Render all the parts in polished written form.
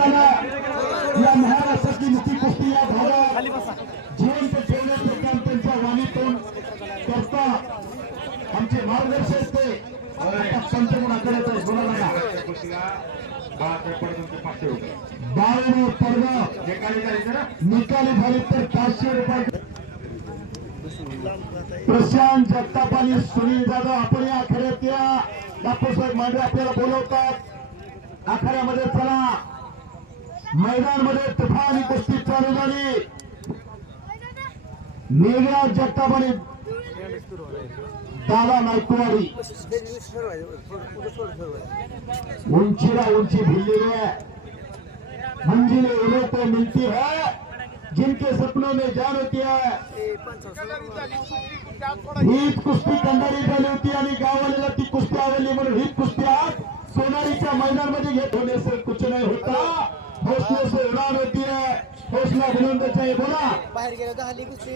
झाला या महाराष्ट्राची मुठी कुस्ती या भागात जिवंत ठेवण्याचं काम त्यांच्या वाणीतून करता आमचे मार्गदर्शक ते पंचगुणाकडे बोला निकाली झाली तर 500 रुपये प्रशांत जगताप आणि सुनील जाधव आपण या आखाड्यात या बापूसाहेब मांडे आपल्याला बोलवतात आखाड्यामध्ये चला मैदानमध्ये तुफानी कुस्ती चालू झाली मेघराज जगताप आणि दादा नायकवाडी उंचीला उंची भिड़लेली है मंजिलें उन्हें तो मिलती है जिनके सपनों में जान होती है हीच कुस्ती कंडारी झाली होती आणि गावाला ती कुस्ती आवडली म्हणून ही कुस्ती आज सोनारीच्या मैदानामध्ये घेत होने से कुछ नहीं होता हौसले से उड़ान होती है हौसला बुलंद चाहिए बोला बाहेर गेलो झाली कुस्ती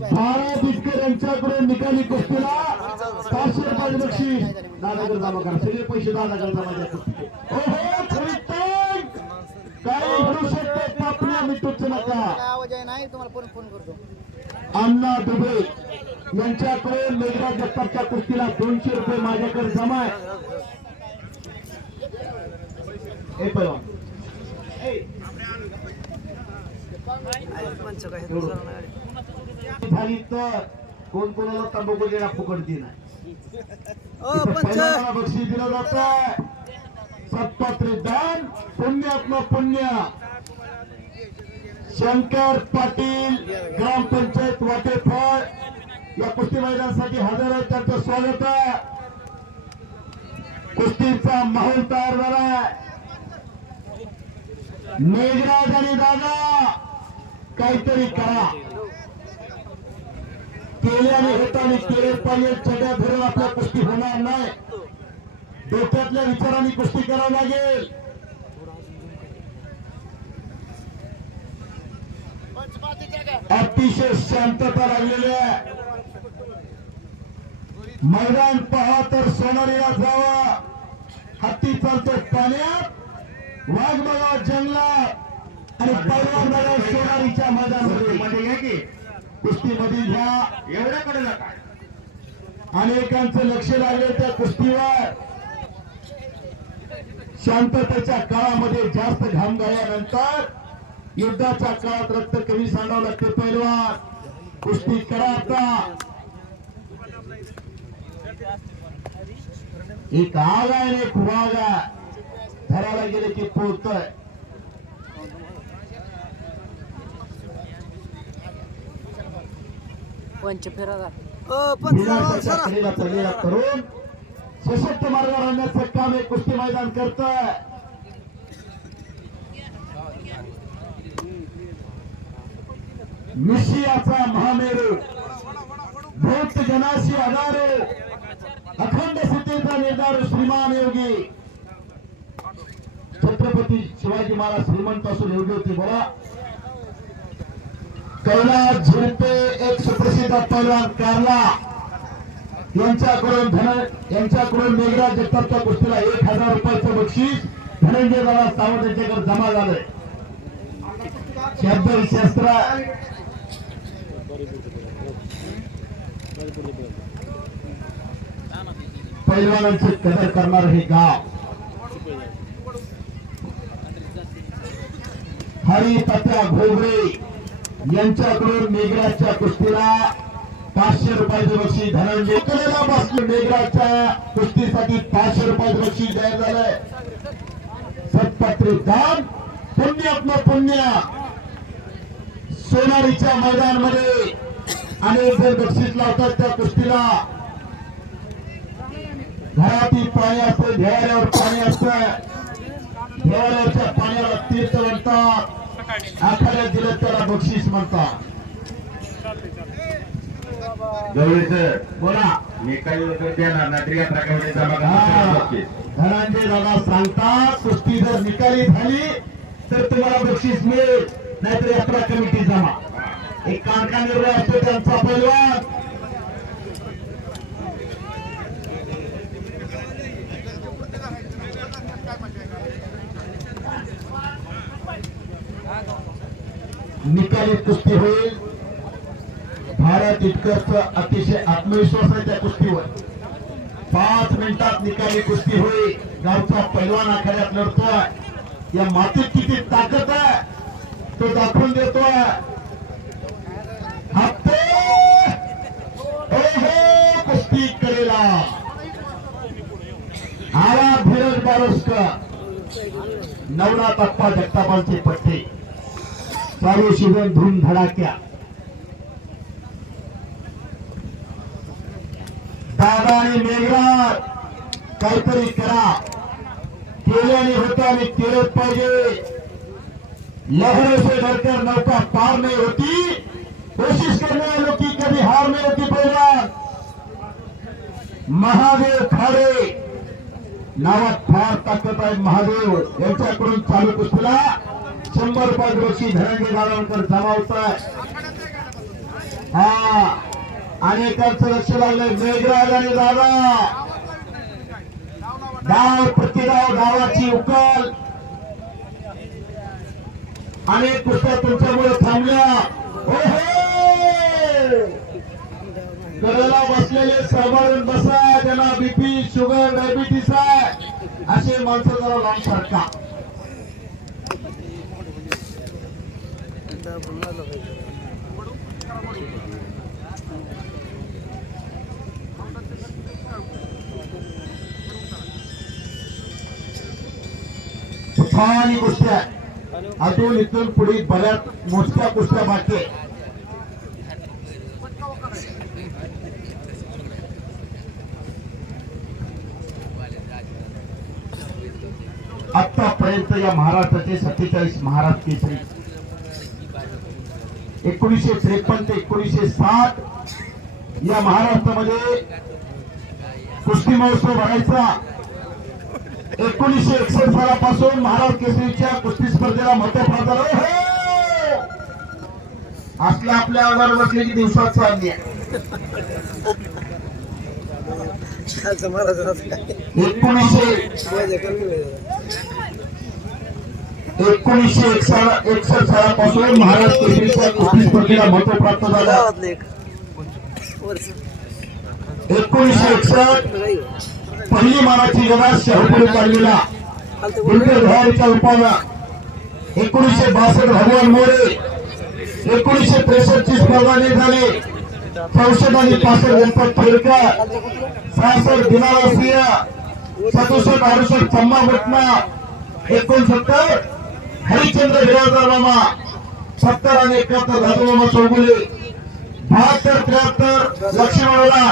भारत इतके यांच्याकडून निकाली कुस्तीला 500 रुपये बक्षीस दादाकडे जमा करा सगळे पैसे दादाकडे जमा द्या ओहो खरीद काही भरू शकते कापण्या मिटूच नका आवाज आहे नाही तुम्हाला फोन करतो अण्णा दुबे यांच्याकडून मेघराज जगतापच्या कुस्तीला 200 रुपये माझ्याकडे जमा आहे हे पहिलवान झाली तर कोण कोणाला तंबाखू देणार फुकट देणार बक्षीस दिलं जात सत्पात्री दान पुण्यात्म पुण्य शंकर पाटील ग्रामपंचायत वाटेफळ या कुस्ती मैदानासाठी हजर आहेत त्यांचं स्वागत आहे कुस्तीचा माहोल तयार झाला मेघराज आणि दादा काहीतरी करा केल्याने होता आणि केले पाहिजे चढ्या धरून आपल्या कुस्ती होणार नाही डोक्यातल्या विचारांनी कुस्ती करावी लागेल अतिशय शांतता लागलेली आहे मैदान पहा तर सोनारीला जावा हत्ती चालतो पाण्यात वाघ बघा जंगलात आणि पैलवान बघा सोनारीच्या मैदानामध्ये कुस्तीमध्ये घ्या एवढ्याकडे नका अनेकांचं लक्ष लागले त्या कुस्तीवर शांततेच्या काळामध्ये जास्त घाम गाळल्यानंतर युद्धाच्या काळात रक्त कमी सांडावं लागते पैलवान कुस्ती करा आता एक आग आहे आणि एक वाघ आहे धरायला गेले की पोहतोय पंच फेरा करून सशक्त मार्गावर आणण्याचं काम एक कुस्ती मैदान करतोय मिशियाचा महामेरू भूत जनाशी हजारो अखंड सिद्धीचा निर्धार श्रीमान योगी छत्रपती शिवाजी महाराज श्रीमंत असून योगी होती बोला कैलास झुडपे एक सुप्रसिद्ध पैलवान कारला यांच्याकडून मेघराज जगतापच्या कुस्तीला 1000 रुपयाचं बक्षीस धनंजय दादा सावंत यांच्याकडे जमा झालंय शस्त्र पैलवानांची कदर करणार हे गाव हरी तात्या घोगरे यांच्याकडून मेघराजच्या कुस्तीला 500 रुपयाचं बक्षीस धनंजय बसले मेघराजच्या कुस्तीसाठी 500 रुपयाचं बक्षीस जाहीर झालंय सत्पात्री दान पुण्यात्म पुण्य सोनारीच्या मैदानामध्ये अनेक जण बक्षीस लावतात त्या कुस्तीला घरातील पाणी असते ढेऱ्यावर पाणी असतं ढेऱ्यावरच्या पाण्याला तीर्थ म्हणतात आखाड्यात दिलं त्याला बक्षीस म्हणतात बोला धनंजय दादा सांगतात कुस्ती जर निकाली झाली तर तुम्हाला बक्षीस मिळेल नाहीतर यात्रा कमिटी जमा एक कानका निर्णय असतो त्यांचा पैलवान निकाली कुस्ती होईल. भारत इटकरचा अतिशय आत्मविश्वास आहे त्या कुस्तीवर. 5 मिनिटात निकाली कुस्ती होईल. गावचा पैलवान आखाड्यात लढतोय. या मातीत किती ताकद आहे तो दाखवून देतोय. हप्ते ओहो कुस्ती करेला आला धीरज बारसकर. नवनाथ अप्पा जगतापांचे पट्टे चालू शिवण धूम धडाक्या. दादा आणि मेघराज काहीतरी करा. केल्याने होतं आणि केलंच पाहिजे. लहरों से डरकर नौका पार नहीं होती. कोशिश करने वालों की कभी हार नहीं होती. पहिला महादेव खाडे नावात फार ताकद आहे. महादेव यांच्याकडून चालू कुस्तीला 100 रुपये बक्षीस धनंजय गावकर जमा होत आहे. हा अनेकांचं लक्ष लागलंय. मेघराज आणि दादा डाव प्रतिडाव गावाची उकल. अनेक कुस्त्या तुमच्यामुळे थांबल्या. गडाला बसलेले सांभाळून बसा. ज्यांना बीपी शुगर डायबिटीस आहे असे माणसं जरा लांब सारखा. तुफानी कुस्त्या अजून इथून पुढे बऱ्याच मोजक्या कुस्त्या बाकी. आतापर्यंत या महाराष्ट्राचे 47 महाराष्ट्र केसरी 1953 ते 1960 या महाराष्ट्रामध्ये कुस्ती महोत्सव भरायचा. 1961 सालापासून महाराष्ट्र केसरीच्या कुस्ती स्पर्धेला महत्व प्राप्त झालं. असल्या आपल्या अंगावर बसल्याची दिवसात चालली आहे. 1961 सालापासून महाराष्ट्र केसरीच्या कुस्ती स्पर्धेला महत्व प्राप्त झालं. 1961 पहिली मानाची गदा शाहूपुरी काढलेला धुळेच्या रूपाला. 1962 भगवान मोरे. 1963 ची स्पर्धा झाली. 64 आणि 65 गणपत खेडकर. 66 दिनाला सिंह. 67 68 चम्मा भटना. 69 हरिचंद्र बिराजदार मामा. 70 आणि 71 राजमामा चौगुले. 72 73 लक्ष्मणराव.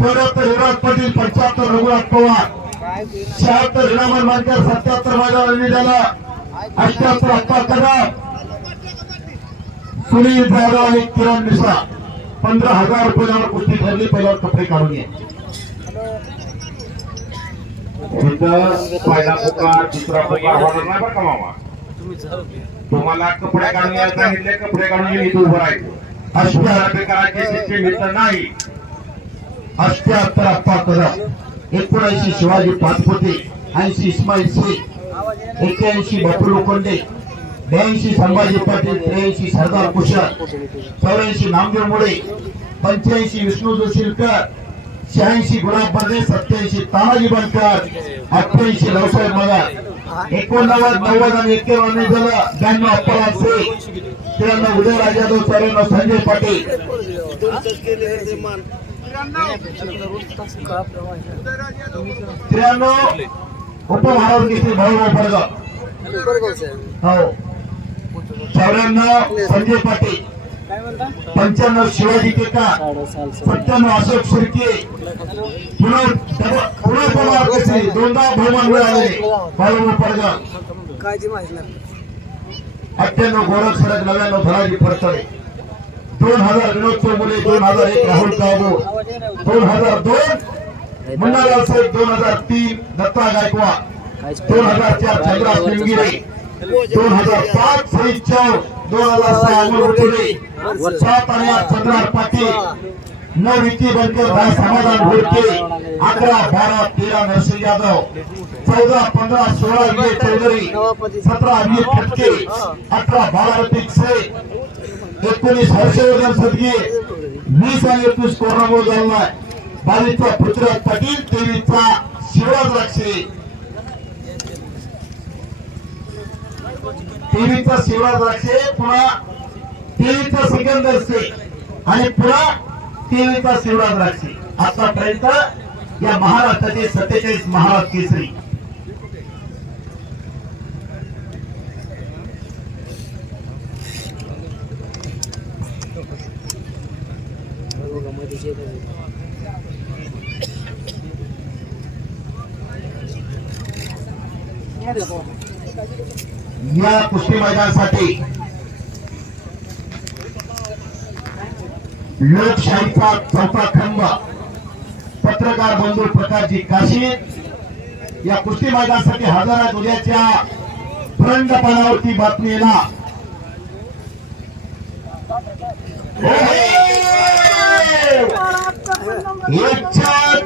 74 युवराज पाटील. 75 रघुनाथ पवार. 76 हिरामन मानकर. 77 माझा झाला. 78 अप्पा कदम. सुनील जाधव आणि किरण मिश्रा. 15,000 रुपयावर कुस्ती ठरली. पहिल्यावर कपडे काढून ये. पहिला पुकार दुसरा पुकार होणार नाही बरं का मामा. तुम्हाला कपडे काढून यायला सांगितले. कपडे काढून येऊन इथे उभं राहायचं. अष्टयाहत्तर करायची सिस्टीम इथं नाही. 78 अप्पा कदम. 79 शिवाजी पाचपुते. 80 इस्माईल शेख. 81 बापू लोखंडे. 82 संभाजी पाटील. 83 सरदार कुशल. 84 नामदेव मुळे. 85 विष्णू जोशीलकर. 86 गुलाब बर्दे. 87 तानाजी बनकर. 88 रावसाहेब मगर. 89 90 आणि 91 झालं. 92 अप्पाराव शेख. 93 उदयराज यादव. 94 संजय पाटील. 93 उपमहाराज केसरी भाऊ पडगाव. हो. 94 संजय पाटील. 95 शिवाजी केकार. 97 अशोक शिर्के. पुणे पवार केसरी दोनदा बहुमान मिळाले भाऊ पडगाव. 98 गोरख सडक. 99 धनाजी फडतरे. 2000 विनोद चौगुले. 2001 राहुल काबो. 2002 मुन्नालाल साहेब. 2003 दत्ता गायकवाड. 2004 चंद्रास निमगिरे. 2005 सईद चौर. 2006 अमोल उटुरे. 7 आणि 8 चंद्रार पाटील. 9 विकी बनकर 10 समाधान घोडके 11 12 13 नरसिंह यादव 14 15 16 विजय चौधरी 17 विजय खटके 18 12 रफिक शेख 19 हर्षवर्धन सदगे 20 आणि 21 कोरोना झाला 22 पृथ्वीराज पाटील 23 शिवराज राक्षे 23 शिवराज राक्षे पुन्हा 23 सिकंदर शेख आणि पुन्हा 23 शिवराज राक्षे आतापर्यंत या महाराष्ट्राचे 47 महाराष्ट्र केसरी या कुस्ती मैदानासाठी लोकशाहीचा चौथा खंब पत्रकार बंधू प्रकाशजी काशी या कुस्ती मैदानासाठी हजर आहेत. उद्याच्या फ्रंट पानावरती बातमी येणार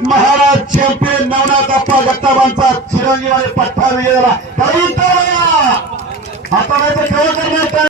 महाराज चॅम्पियन नवनाथ अप्पा जगतापांचा चिरंजीव आणि पठ्ठा विजय झाला. आता नाही तर केव्हा करण्यात